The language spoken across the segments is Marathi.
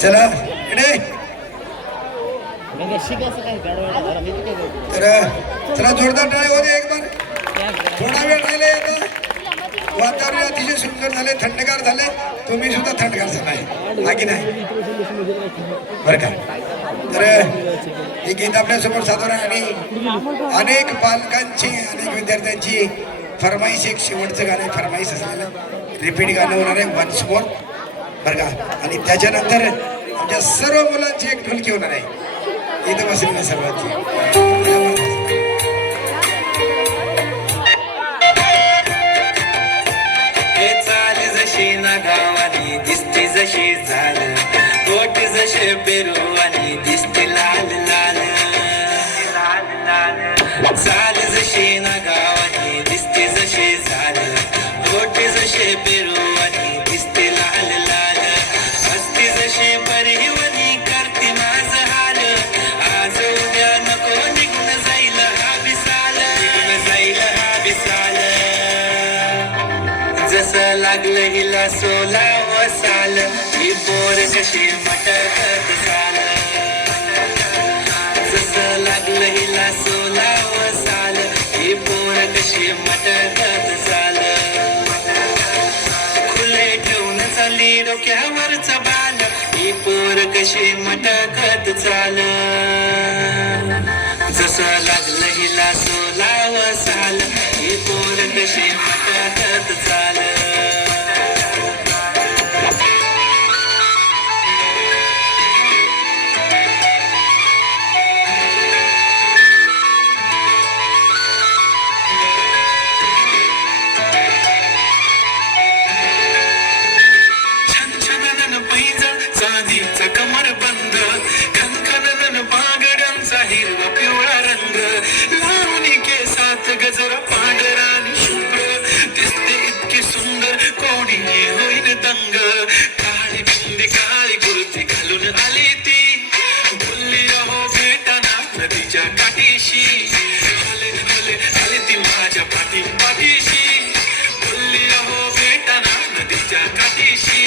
चला इकडे तर चला जोरदार टाळे होते एक बार. थोडा वेळ राहिले आता. वातावरण अतिशय सुंदर झाले, थंडगार झाले. तुम्ही सुद्धा थंडगार झालाय हा की नाही बरं का. तर हे गीत आपल्या समोर सादर आहे आणि अनेक पालकांची अनेक विद्यार्थ्यांची फरमाईश एक शेवटचं गाणं फरमाईश असलेलं रिपीट गाणं होणार आहे वन्स मोर बरं का. आणि त्याच्यानंतर आमच्या सर्व मुलांची एक ढोलकी होणार आहे इथं बसलेल्या सर्वांची. ना गावानी दिसते जशी झाल पोट जसे पेरू आणि दिसते लाल लाल लाल लाल. चाल जशी ना गावानी दिसते जशी झाल पोट जसे पेरू आणि दिसते लाल लाल. हसते जसे परिवनी करते माझ हाल आज उद्या नको निघून जाईल हा विसाल निघून जाईल हा विसाल. जसं लागलं हिला सोला वसाल ही पोर कशी मटकत चाल. जसं लागलं हिला सोला वसाल ही पोर कशी मटकत चाल. खुले ठेवून चाली डोक्यावरच बाल ही पोर कशी मटकत चाल. जसं लागलं हिला सोला वसाल ही पोर कशी मटकत चाल. चांदीचा कमर बंद खनखनन बागड्यांचा हिरवा पिवळा रंग लावणी केसात गजरा पांढरा आणि शुभ्र दिसते इतकी सुंदर कोणी होईन दंग. काळी बिंदी काळी कुर्ती घालून आली ती बोलली अहो भेटाना नदीच्या काठीशी आले आले आले ती माझ्या पाठी पाठीशी बोलली अहो भेटाना नदीच्या काठीशी.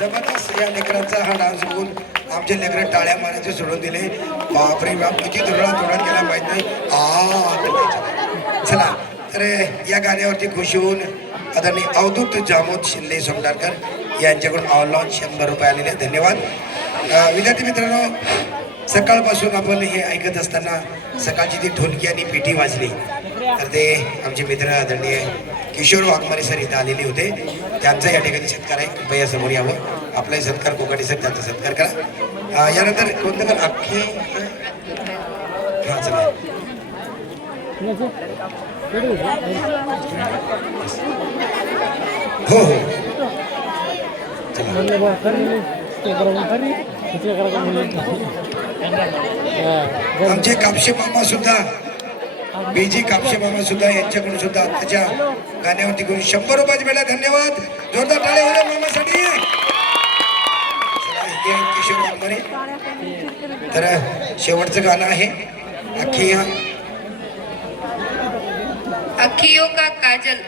जबरदस्त या लेकरांचा हा डान्स बघून आमचे लेकर टाळ्या मारायचे सोडून दिले. बापरे बाप किती धुरळा केला माहित नाही. चला तर या गाण्यावरती खुश होऊन आदरणीय अवधूत जामोद शिंदे सोमनारकर यांच्याकडून ऑनलाईन 100 रुपये आलेले धन्यवाद. विद्यार्थी मित्रांनो सकाळपासून आपण हे ऐकत असताना सकाळची ती ढोलकी आणि पिठी वाजली तर ते आमचे मित्र आदरणीय किशोर वाघमारे सर इथं आलेले होते. त्यांचा या ठिकाणी सत्कार आहे. कृपया समोर यावं. आपलाही सत्कार कोकाटी साहेब त्यांचा सत्कार करा. यानंतर कोणतं कर अख्खे हा चला हो हो आमचे कापशे मामा सुद्धा बीजी कापशे मामा सुद्धा यांच्याकडून सुद्धा आताच्या गाण्यावरती करून 100 रुपयाची भेटा. धन्यवाद. जोरदार टाळ्या होत्या मामासाठी. किशोर वाघमारे. तर शेवटचं गाणं आहे अखिया अखियों का काजल.